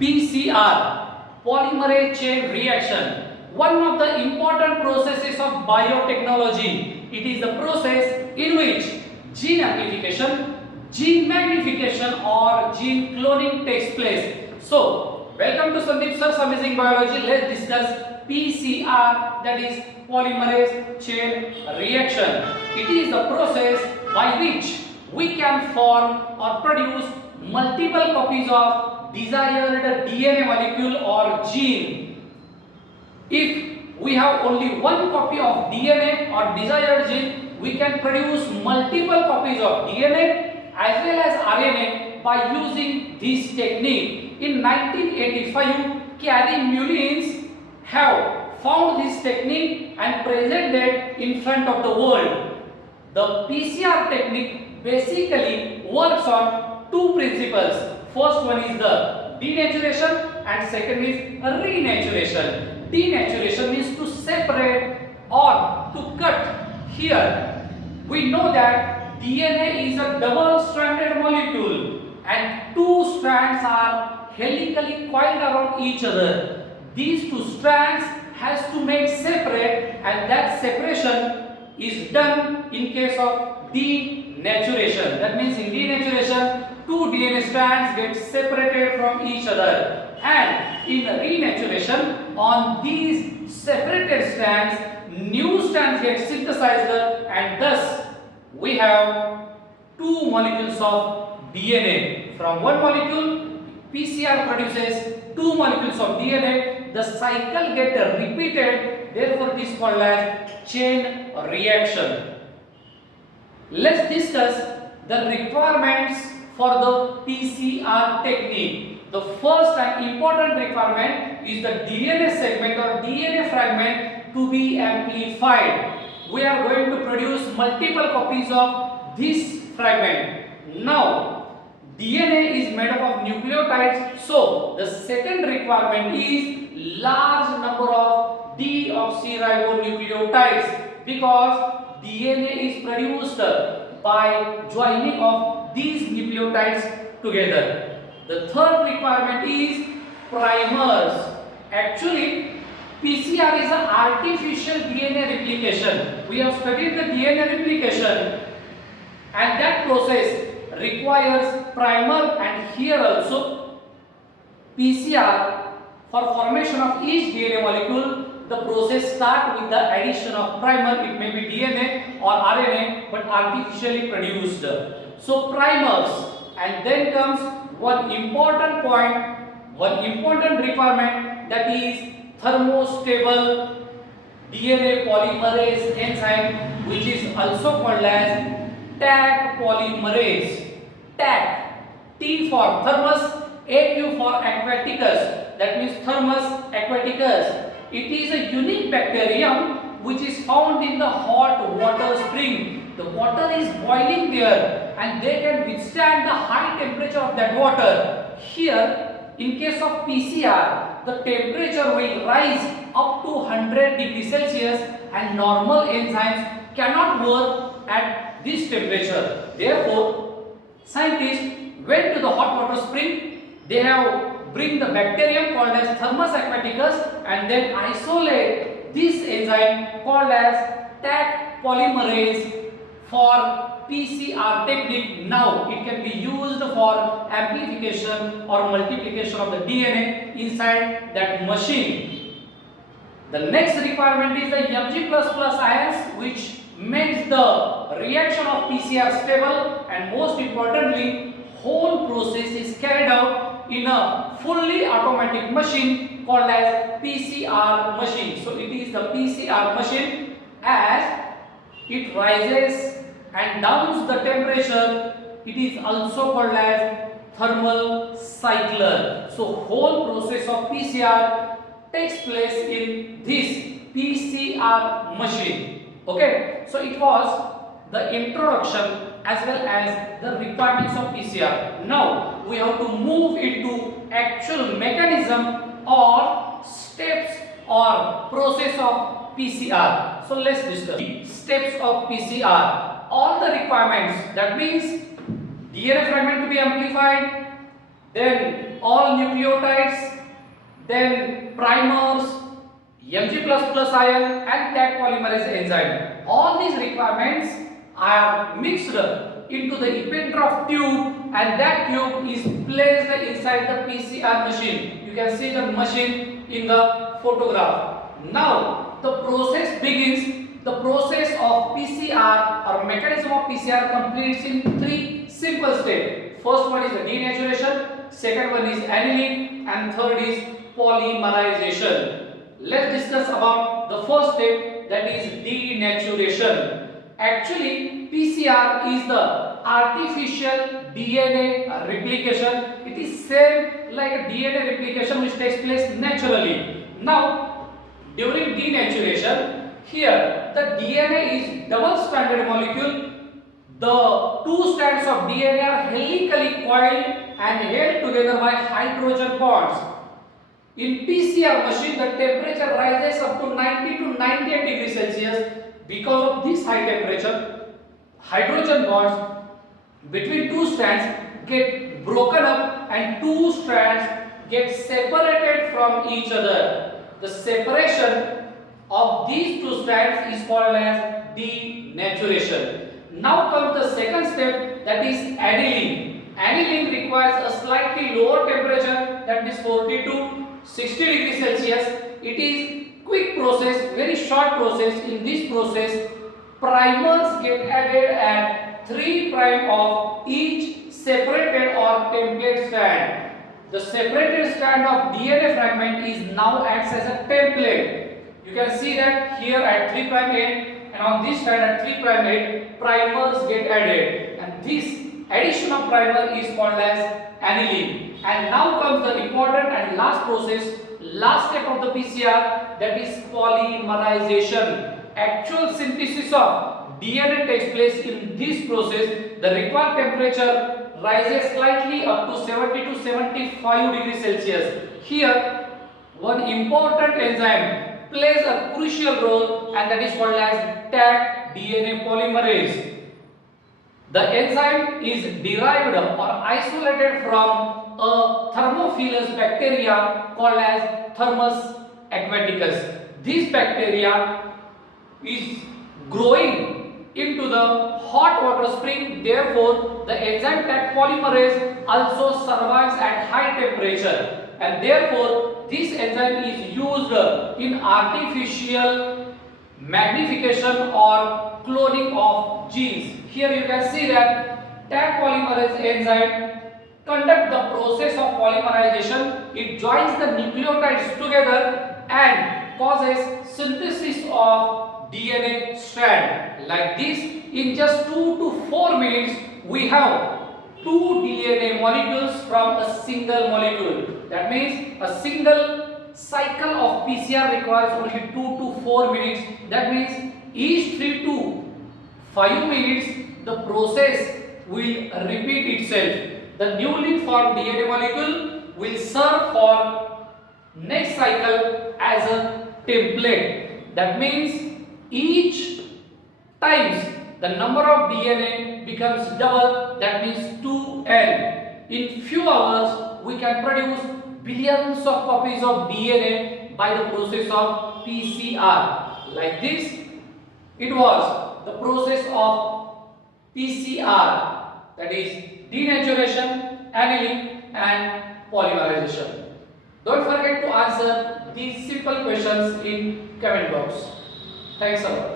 PCR, polymerase chain reaction. One of the important processes of biotechnology. It is the process in which gene amplification, gene magnification or gene cloning takes place. So, welcome to Sandeep Sir's Amazing Biology. Let's discuss PCR, that is polymerase chain reaction. It is the process by which we can form or produce multiple copies of desired DNA molecule or gene. If we have only one copy of DNA or desired gene, we can produce multiple copies of DNA as well as RNA by using this technique. In 1985, Carey Mullins have found this technique and presented in front of the world. The PCR technique basically works on two principles. First one is the denaturation and second is renaturation. Denaturation means to separate or to cut. Here we know that DNA is a double-stranded molecule and two strands are helically coiled around each other. These two strands has to make separate, and that separation is done in case of denaturation. That means in denaturation, two DNA strands get separated from each other, and in renaturation, on these separated strands, new strands get synthesized, and thus we have two molecules of DNA. From one molecule, PCR produces two molecules of DNA. The cycle gets repeated, therefore it is called as chain reaction. Let's discuss the requirements for the PCR technique. The first and important requirement is the DNA segment or DNA fragment to be amplified. We are going to produce multiple copies of this fragment. Now, DNA is made up of nucleotides, so the second requirement is large number of deoxyribonucleotides, because DNA is produced by joining of these nucleotides together. The third requirement is primers. Actually, PCR is an artificial DNA replication. We have studied the DNA replication, and that process requires primer, and here also PCR, for formation of each DNA molecule, the process starts with the addition of primer. It may be DNA or RNA but artificially produced. So primers, and then comes one important point, one important requirement, that is thermostable DNA polymerase enzyme, which is also called as Taq polymerase. Taq, T for thermus, AQ for aquaticus, that means thermus aquaticus. It is a unique bacterium which is found in the hot water spring. The water is boiling there and they can withstand the high temperature of that water. Here, in case of PCR, the temperature will rise up to 100 degrees Celsius and normal enzymes cannot work at this temperature. Therefore, scientists went to the hot water spring. They have bring the bacterium called as thermus aquaticus and then isolate this enzyme called as Taq polymerase for PCR technique. Now it can be used for amplification or multiplication of the DNA inside that machine. The next requirement is the Mg++ ions, which makes the reaction of PCR stable, and most importantly, whole process is carried out in a fully automatic machine called as PCR machine. So it is the PCR machine. As it rises and downs the temperature, it is also called as thermal cycler. So whole process of PCR takes place in this PCR machine. Okay, so it was the introduction as well as the requirements of PCR. Now we have to move into actual mechanism or steps or process of PCR. So let's discuss steps of PCR. All the requirements, that means DNA fragment to be amplified, then all nucleotides, then primers, Mg++ ion and Taq polymerase enzyme. All these requirements are mixed into the Eppendorf tube, and that tube is placed inside the PCR machine. You can see the machine in the photograph. Now the process begins. The process of PCR or mechanism of PCR completes in 3 simple steps. First one is the denaturation, second one is annealing, and third is polymerization. Let's discuss about the first step, that is denaturation. Actually, PCR is the artificial DNA replication. It is same like a DNA replication which takes place naturally. Now, during denaturation, here the DNA is double-stranded molecule. The 2 strands of DNA are helically coiled and held together by hydrogen bonds. In PCR machine, the temperature rises up to 90 to 98 degrees Celsius. Because of this high temperature, hydrogen bonds between 2 strands get broken up and 2 strands get separated from each other. The separation of these 2 strands is called as denaturation. Now comes the second step, that is annealing. Annealing requires a slightly lower temperature, that is 40 to 60 degrees Celsius. It is quick process, very short process. In this process, primers get added at 3' of each separated or template strand. The separated strand of DNA fragment is now acts as a template. You can see that here at 3' end and on this strand at 3' end, primers get added, and this addition of primer is called as annealing. And now comes the important and last process, last step of the PCR, that is polymerization. Actual synthesis of DNA takes place in this process. The required temperature rises slightly up to 70 to 75 degrees Celsius. Here, one important enzyme plays a crucial role, and that is called as Taq DNA polymerase. The enzyme is derived or isolated from a thermophilus bacteria called as Thermus aquaticus. This bacteria is growing into the hot water spring. Therefore, the enzyme Taq polymerase also survives at high temperature, and therefore this enzyme is used in artificial magnification or cloning of genes. Here you can see that Taq polymerase enzyme conduct the process of polymerization. It joins the nucleotides together and causes synthesis of DNA strand. Like this, in just 2 to 4 minutes, we have 2 DNA molecules from a single molecule. That means a single cycle of PCR requires only 2 to 4 minutes. That means each 3 to 5 minutes the process will repeat itself. The newly formed DNA molecule will serve for next cycle as a template. That means each times the number of DNA becomes double, that means 2n. In few hours we can produce billions of copies of DNA by the process of PCR. Like this, it was the process of PCR, that is denaturation, annealing and polymerization. Don't forget to answer these simple questions in comment box. Thanks a lot.